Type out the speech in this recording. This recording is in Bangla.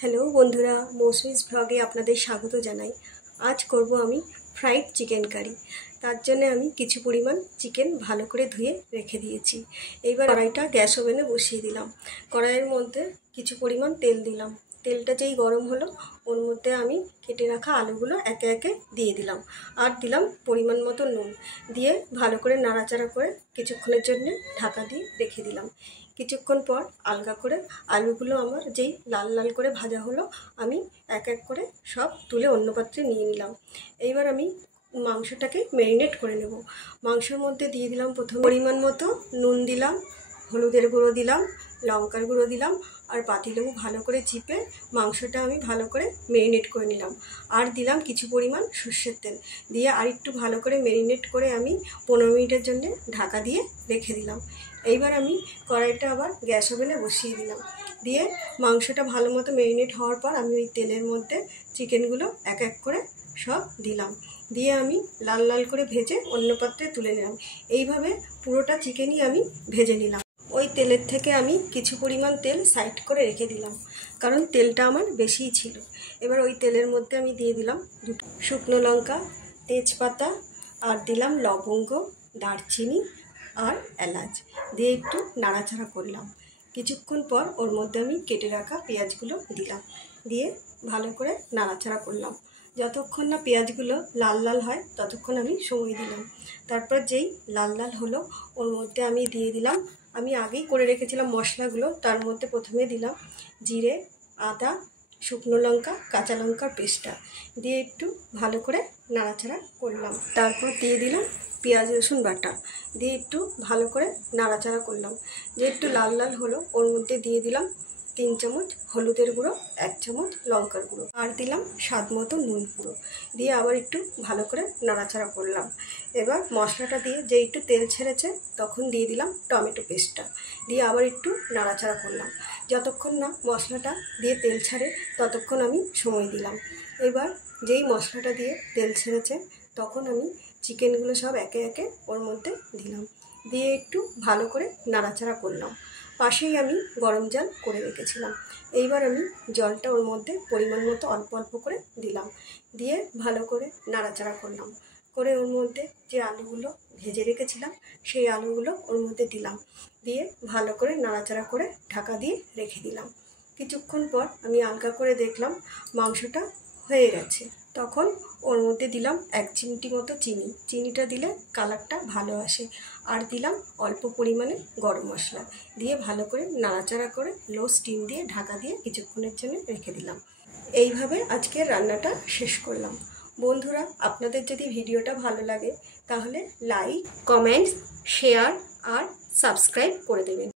হ্যালো বন্ধুরা, মৌসুমিস ভ্লগে আপনাদের স্বাগত জানাই। আজ করব আমি ফ্রাইড চিকেন কারি। তার জন্য আমি কিছু পরিমাণ চিকেন ভালো করে ধুয়ে রেখে দিয়েছি। এইবার কড়াইটা গ্যাস ওভেনে বসিয়ে দিলাম। কড়াইয়ের মধ্যে কিছু পরিমাণ তেল দিলাম। তেলটা যেই গরম হলো ওর মধ্যে আমি কেটে রাখা আলুগুলো একে একে দিয়ে দিলাম, আর দিলাম পরিমাণ মতো নুন। দিয়ে ভালো করে নাড়াচাড়া করে কিছুক্ষণের জন্য ঢাকা দিয়ে রেখে দিলাম। কিছুক্ষণ পর আলগা করে আলুগুলো আমার যেই লাল লাল করে ভাজা হলো, আমি এক এক করে সব তুলে অন্য পাত্রে নিয়ে নিলাম। এইবার আমি মাংসটাকে ম্যারিনেট করে নেব। মাংসের মধ্যে দিয়ে দিলাম প্রথমে পরিমাণ মতো নুন দিলাম, হলুদের গুঁড়ো দিলাম, লঙ্কার গুঁড়ো দিলাম, আর পাতিলেবু ভালো করে চিপে মাংসটা আমি ভালো করে ম্যারিনেট করে নিলাম। আর দিলাম কিছু পরিমাণ সর্ষের তেল দিয়ে আর একটু ভালো করে ম্যারিনেট করে আমি 15 মিনিটের জন্য ঢাকা দিয়ে রেখে দিলাম। এইবার আমি কড়াইটা আবার গ্যাস ওভেনে বসিয়ে দিলাম। দিয়ে মাংসটা ভালো মতো ম্যারিনেট হওয়ার পর আমি ওই তেলের মধ্যে চিকেনগুলো এক এক করে সব দিলাম। দিয়ে আমি লাল লাল করে ভেজে অন্য পাত্রে তুলে নিলাম। এইভাবে পুরোটা চিকেনই আমি ভেজে নিলাম। ওই তেলের থেকে আমি কিছু পরিমাণ তেল সাইড করে রেখে দিলাম, কারণ তেলটা আমার বেশিই ছিল। এবার ওই তেলের মধ্যে আমি দিয়ে দিলাম দুটো শুকনো লঙ্কা, তেজপাতা, আর দিলাম লবঙ্গ, দারচিনি আর এলাচ। দিয়ে একটু নাড়াচাড়া করলাম। কিছুক্ষণ পর ওর মধ্যে আমি কেটে রাখা পেঁয়াজগুলো দিলাম। দিয়ে ভালো করে নাড়াচাড়া করলাম। যতক্ষণ না পেঁয়াজগুলো লাল লাল হয় ততক্ষণ আমি সময় দিলাম। তারপর যেই লাল লাল হলো ওর মধ্যে আমি দিয়ে দিলাম আমি আগেই করে রেখেছিলাম মশলাগুলো। তার মধ্যে প্রথমে দিলাম জিরে, আদা, শুকনো লঙ্কা, কাঁচা লঙ্কার পেস্টটা দিয়ে একটু ভালো করে নাড়াচাড়া করলাম। তারপর দিয়ে দিলাম পেঁয়াজ রসুন বাটা দিয়ে একটু ভালো করে নাড়াচাড়া করলাম। যে একটু লাল লাল হলো ওর মধ্যে দিয়ে দিলাম 3 চামচ হলুদের গুঁড়ো, 1 চামচ লঙ্কার গুঁড়ো, আর দিলাম স্বাদ মতো নুন গুঁড়ো। দিয়ে আবার একটু ভালো করে নাড়াচাড়া করলাম। এবার মশলাটা দিয়ে যে একটু তেল ছেড়েছে তখন দিয়ে দিলাম টমেটো পেস্টটা দিয়ে আবার একটু নাড়াচাড়া করলাম। যতক্ষণ না মশলাটা দিয়ে তেল ছাড়ে ততক্ষণ আমি সময় দিলাম। এবার যেই মশলাটা দিয়ে তেল ছেড়েছে তখন আমি চিকেনগুলো সব একে একে ওর মধ্যে দিলাম। দিয়ে একটু ভালো করে নাড়াচাড়া করলাম। পাশেই আমি গরম জল করে রেখেছিলাম। এইবার আমি জলটা ওর মধ্যে পরিমাণ মতো অল্প অল্প করে দিলাম। দিয়ে ভালো করে নাড়াচাড়া করলাম। করে ওর মধ্যে যে আলুগুলো ভেজে রেখেছিলাম সেই আলুগুলো ওর মধ্যে দিলাম। দিয়ে ভালো করে নাড়াচাড়া করে ঢাকা দিয়ে রেখে দিলাম। কিছুক্ষণ পর আমি আলগা করে দেখলাম মাংসটা হয়ে গেছে। তখন ওর মধ্যে দিলাম 1 চিমটি মতো চিনি। চিনিটা দিলে কালারটা ভালো আসে। আর দিলাম অল্প পরিমাণে গরম মশলা দিয়ে ভালো করে নাড়াচাড়া করে লো স্টিম দিয়ে ঢাকা দিয়ে কিছুক্ষণের জন্য রেখে দিলাম। এইভাবে আজকের রান্নাটা শেষ করলাম। বন্ধুরা, আপনাদের যদি ভিডিওটা ভালো লাগে তাহলে লাইক, কমেন্টস, শেয়ার আর সাবস্ক্রাইব করে দেবেন।